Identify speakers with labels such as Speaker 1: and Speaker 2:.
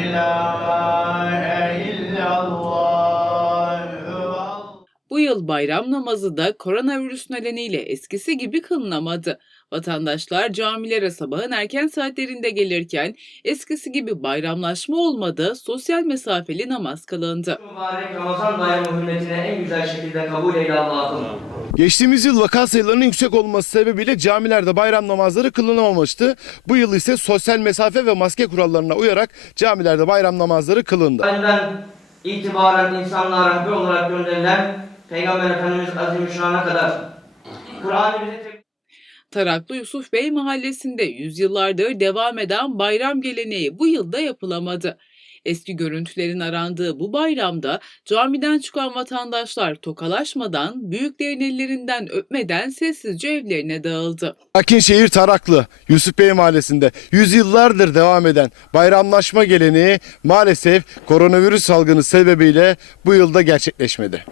Speaker 1: Bismillah. Bayram namazı da koronavirüs nedeniyle eskisi gibi kılınamadı. Vatandaşlar camilere sabahın erken saatlerinde gelirken eskisi gibi bayramlaşma olmadı, sosyal mesafeli namaz kılındı.
Speaker 2: Mübarek Ramazan bayramı hürmetine en güzel şekilde kabul eyle Allah'ım.
Speaker 3: Geçtiğimiz yıl vaka sayılarının yüksek olması sebebiyle camilerde bayram namazları kılınamamıştı. Bu yıl ise sosyal mesafe ve maske kurallarına uyarak camilerde bayram namazları kılındı.
Speaker 2: Benden itibaren insanlığa rahmet olarak gönderilen Peygamber Efendimiz Azimüşşan'a kadar Kur'an-ı bize
Speaker 1: Taraklı Yusuf Bey mahallesinde yüzyıllardır devam eden bayram geleneği bu yılda yapılamadı. Eski görüntülerin arandığı bu bayramda camiden çıkan vatandaşlar tokalaşmadan, büyüklerin ellerinden öpmeden sessizce evlerine dağıldı.
Speaker 3: Akinşehir Taraklı, Yusuf Bey Mahallesi'nde yüzyıllardır devam eden bayramlaşma geleneği maalesef koronavirüs salgını sebebiyle bu yılda gerçekleşmedi.